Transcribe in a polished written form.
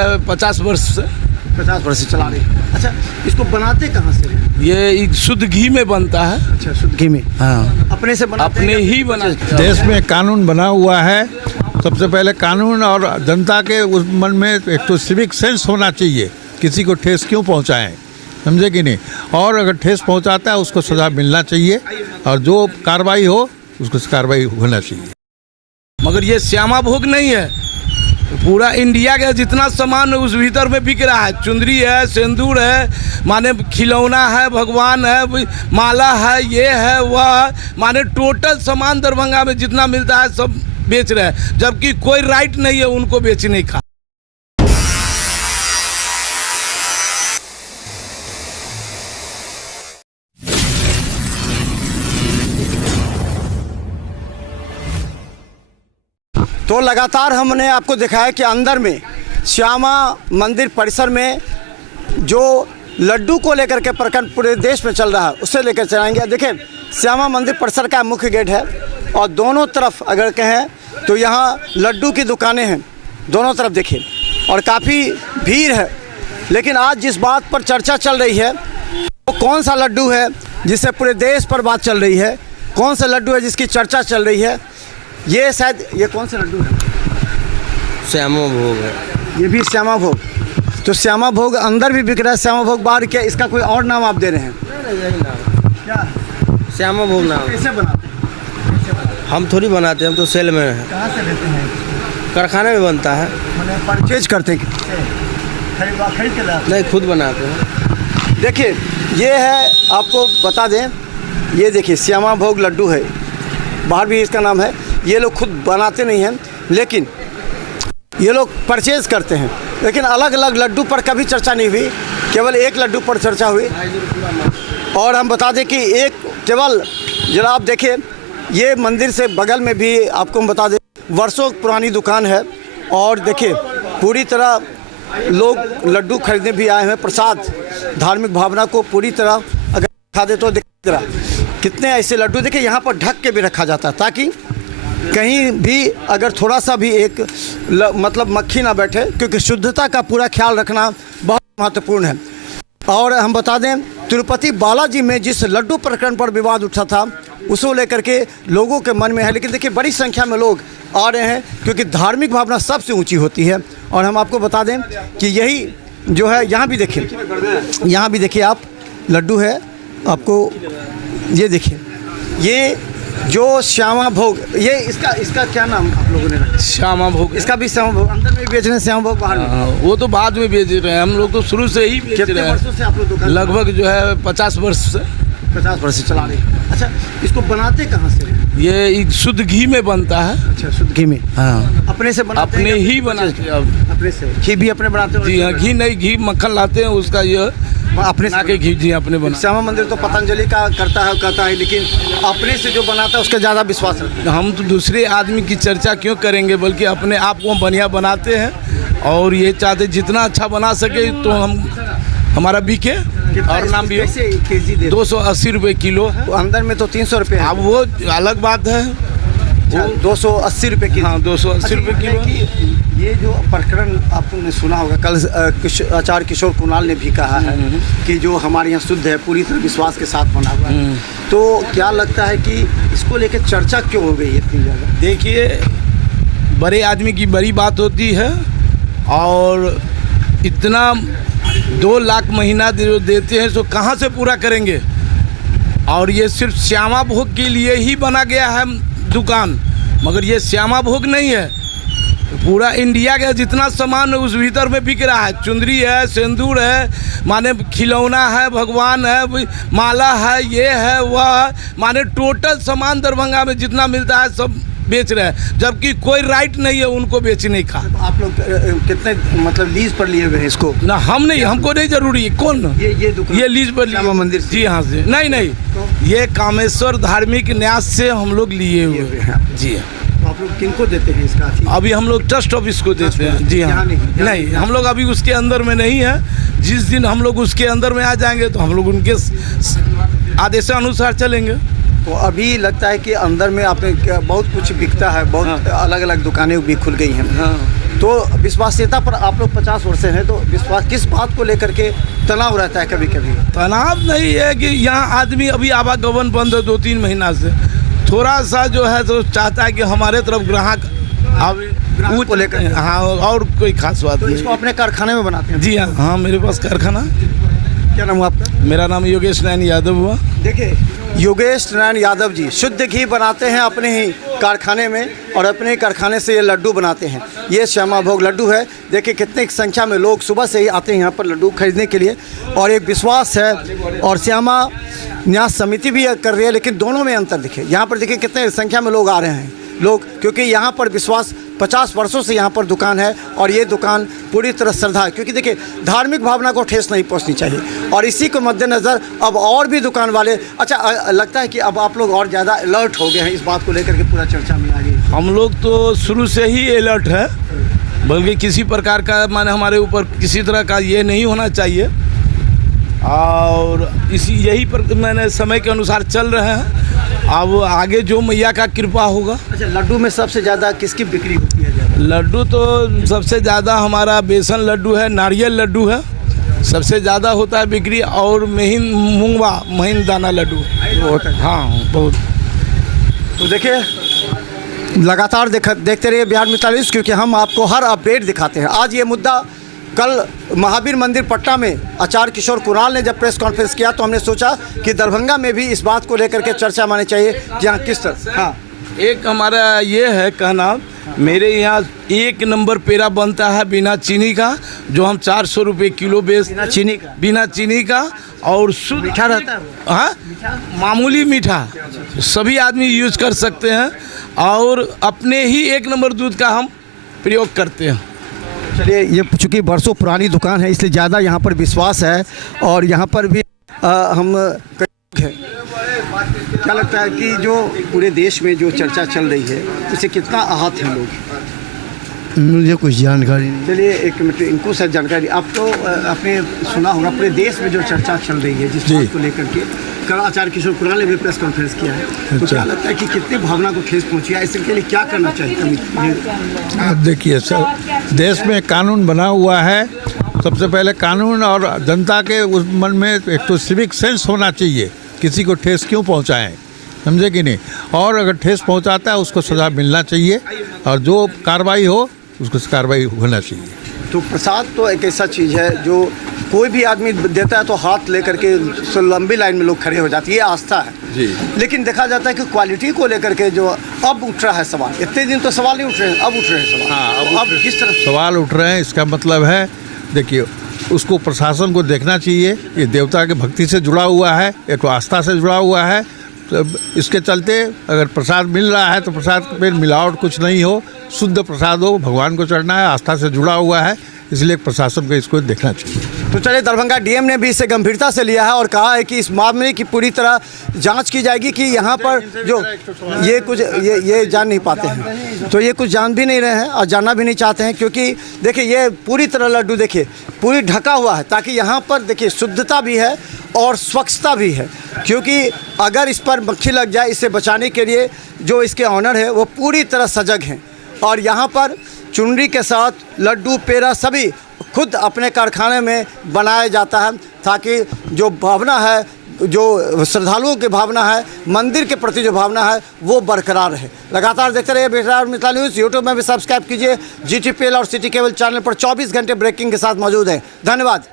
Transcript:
है 50 वर्ष से। 50 वर्ष से चला रही है। अच्छा, इसको बनाते कहाँ से? ये शुद्ध घी में बनता है। अच्छा, शुद्ध घी में। हाँ, अपने से बनाते अपने हैं? ही बनाते हैं। देश में कानून बना हुआ है। सबसे पहले कानून और जनता के उस मन में एक तो सिविक सेंस होना चाहिए, किसी को ठेस क्यों पहुंचाएं, समझे कि नहीं। और अगर ठेस पहुंचाता है उसको सज़ा मिलना चाहिए, और जो कार्रवाई हो उसको कार्रवाई होना चाहिए। मगर ये श्यामा भोग नहीं है, पूरा इंडिया का जितना सामान उस भीतर में बिक रहा है। चुंदरी है, सिंदूर है, माने खिलौना है, भगवान है, माला है, ये है वह, माने टोटल सामान दरभंगा में जितना मिलता है सब बेच रहे हैं, जबकि कोई राइट नहीं है उनको बेचने का। तो लगातार हमने आपको दिखाया कि अंदर में श्यामा मंदिर परिसर में जो लड्डू को लेकर के प्रकरण पूरे देश में चल रहा है उससे लेकर चलाएंगे। देखिए, श्यामा मंदिर परिसर का मुख्य गेट है और दोनों तरफ अगर कहें तो यहाँ लड्डू की दुकानें हैं दोनों तरफ, देखिए, और काफ़ी भीड़ है। लेकिन आज जिस बात पर चर्चा चल रही है वो कौन सा लड्डू है जिससे पूरे देश पर बात चल रही है, कौन सा लड्डू है जिसकी चर्चा चल रही है, ये शायद ये कौन सा लड्डू है? श्यामा भोग है। ये भी श्यामा भोग। तो श्यामा भोग अंदर भी बिक रहा है, श्यामा भोग बाहर, क्या इसका कोई और नाम आप दे रहे हैं? यही नाम क्या श्यामा भोग नाम। कैसे बनाते हैं? हम थोड़ी बनाते हैं, हम तो सेल में हैं। कहाँ से लेते हैं? कारखाने में बनता है। मैंने परचेज करते हैं, खरीद के लाते? नहीं, खुद बनाते हैं। देखिए, ये है, आपको बता दें, ये देखिए श्यामा भोग लड्डू है, बाहर भी इसका नाम है। ये लोग खुद बनाते नहीं हैं, लेकिन ये लोग परचेज करते हैं। लेकिन अलग अलग लड्डू पर कभी चर्चा नहीं हुई, केवल एक लड्डू पर चर्चा हुई। और हम बता दें कि एक केवल जरा आप देखिए, ये मंदिर से बगल में भी आपको हम बता दें वर्षों पुरानी दुकान है। और देखिए, पूरी तरह लोग लड्डू खरीदने भी आए हैं, प्रसाद, धार्मिक भावना को पूरी तरह अगर दिखा दे तो दिख रहा कितने ऐसे लड्डू। देखिए, यहाँ पर ढक के भी रखा जाता है ताकि कहीं भी अगर थोड़ा सा भी एक मतलब मक्खी ना बैठे, क्योंकि शुद्धता का पूरा ख्याल रखना बहुत महत्वपूर्ण है। और हम बता दें, तिरुपति बालाजी में जिस लड्डू प्रकरण पर विवाद उठा था उसको लेकर के लोगों के मन में है। लेकिन देखिए, बड़ी संख्या में लोग आ रहे हैं क्योंकि धार्मिक भावना सबसे ऊंची होती है। और हम आपको बता दें कि यही जो है, यहाँ भी देखिए, यहाँ भी देखिए आप लड्डू है, आपको ये देखिए, ये जो श्यामा भोग, ये इसका क्या नाम आप लोगों ने रखा? श्यामा भोग। इसका भी श्यामा भोग अंदर में बेच रहे हैं, श्यामा भोग बाहर में? वो तो बाद में बेच रहे हैं, हम लोग तो शुरू से ही बेच कितने रहे वर्षों से आप लोग दुकान? हैं, लगभग जो है 50 वर्ष से। 50 वर्ष से चला रही है। अच्छा, इसको बनाते कहाँ से? ये शुद्ध घी में बनता है। अच्छा, शुद्ध घी में। हाँ, अपने से बनाते हैं? अपने ही बनाते हैं। अपने से घी भी अपने बनाते हो? जी हाँ, घी नहीं, घी मक्खन लाते हैं उसका, ये अपने बना के घी जी अपने बना। श्यामा मंदिर तो पतंजलि का करता है, लेकिन अपने से जो बनाता है उसका ज़्यादा विश्वास रखते हैं। हम तो दूसरे आदमी की चर्चा क्यों करेंगे, बल्कि अपने आप को हम बढ़िया बनाते हैं और ये चाहते जितना अच्छा बना सके तो हम हमारा बिके और नाम भी हो। कैसे केजी दे? 280 रुपये किलो है। तो अंदर में तो 300 रुपये है। अब वो अलग बात है। वो 280 रुपये की। हाँ, 280 रुपये किलो। ये जो प्रकरण आपने सुना होगा, कल आचार्य किशोर कुणाल ने भी कहा है कि जो हमारे यहाँ शुद्ध है, पूरी तरह विश्वास के साथ बना हुआ है। तो क्या लगता है कि इसको लेकर चर्चा क्यों हो गई इतनी ज़्यादा? देखिए, बड़े आदमी की बड़ी बात होती है और इतना 2 लाख महीना देते हैं तो कहाँ से पूरा करेंगे। और ये सिर्फ श्यामा भोग के लिए ही बना गया है दुकान, मगर ये श्यामा भोग नहीं है, पूरा इंडिया का जितना सामान उस भीतर में बिक रहा है। चुंदरी है, सिंदूर है, माने खिलौना है, भगवान है, माला है, ये है वह, माने टोटल सामान दरभंगा में जितना मिलता है सब बेच रहे हैं, जबकि कोई राइट नहीं है उनको बेचने का। आप लोग कितने मतलब लीज पर लिए हुए हैं इसको? ना, हम नहीं, हमको नहीं जरूरी है। कौन? ये दुकान, ये लीज पर श्यामा मंदिर? जी हाँ से नहीं, ये कामेश्वर धार्मिक न्यास से हम लोग लिए हुए हैं। जी हाँ। तो आप लोग किनको देते हैं इसका? अभी हम लोग ट्रस्ट ऑफिस को देते हैं। जी हाँ। नहीं, हम लोग अभी उसके अंदर में नहीं है। जिस दिन हम लोग उसके अंदर में आ जाएंगे तो हम लोग उनके आदेशानुसार चलेंगे। तो अभी लगता है कि अंदर में आपने बहुत कुछ बिकता है, बहुत अलग अलग दुकानें भी खुल गई हैं। हाँ। तो विश्वासीयता पर आप लोग 50 वर्ष से हैं, तो विश्वास किस बात को लेकर के तनाव रहता है कभी कभी? तनाव नहीं है कि यहाँ आदमी अभी आवागमन बंद है 2-3 महीना से, थोड़ा सा जो है तो चाहता है कि हमारे तरफ ग्राहक ग्राहक को लेकर, हाँ, और कोई खास बात तो नहीं। इसको अपने कारखाने में बनाते हैं? जी हाँ, हाँ, मेरे पास कारखाना। क्या नाम हुआ आपका? मेरा नाम योगेश नारायण यादव हुआ। देखिए, योगेश नारायण यादव जी शुद्ध घी बनाते हैं अपने ही कारखाने में, और अपने ही कारखाने से ये लड्डू बनाते हैं। ये श्यामा भोग लड्डू है। देखिए कितनी संख्या में लोग सुबह से ही आते हैं यहाँ पर लड्डू खरीदने के लिए, और एक विश्वास है। और श्यामा न्यास समिति भी कर रही है, लेकिन दोनों में अंतर देखिए। यहाँ पर देखिए कितने संख्या में लोग आ रहे हैं लोग, क्योंकि यहाँ पर विश्वास 50 वर्षों से यहाँ पर दुकान है, और ये दुकान पूरी तरह श्रद्धा है। क्योंकि देखिए धार्मिक भावना को ठेस नहीं पहुँचनी चाहिए, और इसी को मद्देनज़र अब और भी दुकान वाले, अच्छा लगता है कि अब आप लोग और ज़्यादा अलर्ट हो गए हैं इस बात को लेकर के, पूरा चर्चा में आ गई। हम लोग तो शुरू से ही अलर्ट है, बल्कि किसी प्रकार का माने हमारे ऊपर किसी तरह का ये नहीं होना चाहिए, और इसी यही पर मैंने समय के अनुसार चल रहे हैं। अब आगे जो मैया का कृपा होगा। अच्छा, लड्डू में सबसे ज़्यादा किसकी बिक्री होती है ज़्यादा? लड्डू तो सबसे ज़्यादा हमारा बेसन लड्डू है, नारियल लड्डू है, सबसे ज़्यादा होता है बिक्री, और महीन दाना लड्डू होता है। हाँ, बहुत। तो देखिए लगातार देखते रहिए बिहार 45, क्योंकि हम आपको हर अपडेट दिखाते हैं। आज ये मुद्दा, कल महावीर मंदिर पटना में आचार्य किशोर कुणाल ने जब प्रेस कॉन्फ्रेंस किया, तो हमने सोचा कि दरभंगा में भी इस बात को लेकर के चर्चा मानी चाहिए कि यहाँ किस तरह। हाँ, एक हमारा ये है कहना, मेरे यहाँ 1 नंबर पेड़ा बनता है बिना चीनी का, जो हम 400 रुपये किलो बिना चीनी का और शुद्ध मीठा रहता है। हाँ, मामूली मीठा सभी आदमी यूज कर सकते हैं, और अपने ही 1 नंबर दूध का हम प्रयोग करते हैं। चलिए, ये चूँकि बरसों पुरानी दुकान है, इसलिए ज़्यादा यहाँ पर विश्वास है, और यहाँ पर भी हम हैं। क्या लगता है कि जो पूरे देश में जो चर्चा चल रही है, उससे कितना आहत हैं लोग? मुझे कुछ जानकारी नहीं। चलिए एक मिनट, इनको सर जानकारी। आप तो आपने सुना होगा पूरे देश में जो चर्चा चल रही है जिस बात को लेकर के, कल आचार्य किशोर कुणाल ने भी प्रेस कॉन्फ्रेंस किया है, तो क्या लगता है कि कितनी भावना को ठेस पहुंची है? इसके लिए क्या करना चाहिए? देखिए सर, देश में कानून बना हुआ है। सबसे पहले कानून और जनता के उस मन में एक तो सिविक सेंस होना चाहिए, किसी को ठेस क्यों पहुंचाएं, समझे कि नहीं। और अगर ठेस पहुंचाता है उसको सज़ा मिलना चाहिए, और जो कार्रवाई हो उसको कार्रवाई होना चाहिए। तो प्रसाद तो एक ऐसा चीज़ है जो कोई भी आदमी देता है तो हाथ लेकर के लंबी लाइन में लोग खड़े हो जाते हैं, ये आस्था है जी। लेकिन देखा जाता है कि क्वालिटी को लेकर के जो अब उठ रहा है सवाल, इतने दिन तो सवाल नहीं उठ रहे हैं, अब उठ रहे हैं सवाल। हाँ, अब किस तरह सवाल उठ रहे हैं, इसका मतलब है देखिए, उसको प्रशासन को देखना चाहिए। ये देवता के भक्ति से जुड़ा हुआ है, एक आस्था से जुड़ा हुआ है, तो इसके चलते अगर प्रसाद मिल रहा है तो प्रसाद में मिलावट कुछ नहीं हो, शुद्ध प्रसाद हो, भगवान को चढ़ना है, आस्था से जुड़ा हुआ है, इसलिए प्रशासन को इसको देखना चाहिए। तो चलिए, दरभंगा डीएम ने भी इसे गंभीरता से लिया है और कहा है कि इस मामले की पूरी तरह जांच की जाएगी कि यहाँ पर जो ये कुछ ये जान नहीं पाते हैं, तो ये कुछ जान भी नहीं रहे हैं और जानना भी नहीं चाहते हैं, क्योंकि देखिए ये पूरी तरह लड्डू देखिए पूरी ढका हुआ है, ताकि यहाँ पर देखिए शुद्धता भी है और स्वच्छता भी है, क्योंकि अगर इस पर मक्खी लग जाए, इसे बचाने के लिए जो इसके ऑनर है वो पूरी तरह सजग हैं, और यहाँ पर चुनरी के साथ लड्डू पेड़ा सभी खुद अपने कारखाने में बनाया जाता है, ताकि जो भावना है, जो श्रद्धालुओं की भावना है, मंदिर के प्रति जो भावना है वो बरकरार है। लगातार देखते रहिए बिहार मिथिला न्यूज़। यूट्यूब में भी सब्सक्राइब कीजिए, GTPL और सिटी केबल चैनल पर 24 घंटे ब्रेकिंग के साथ मौजूद है। धन्यवाद।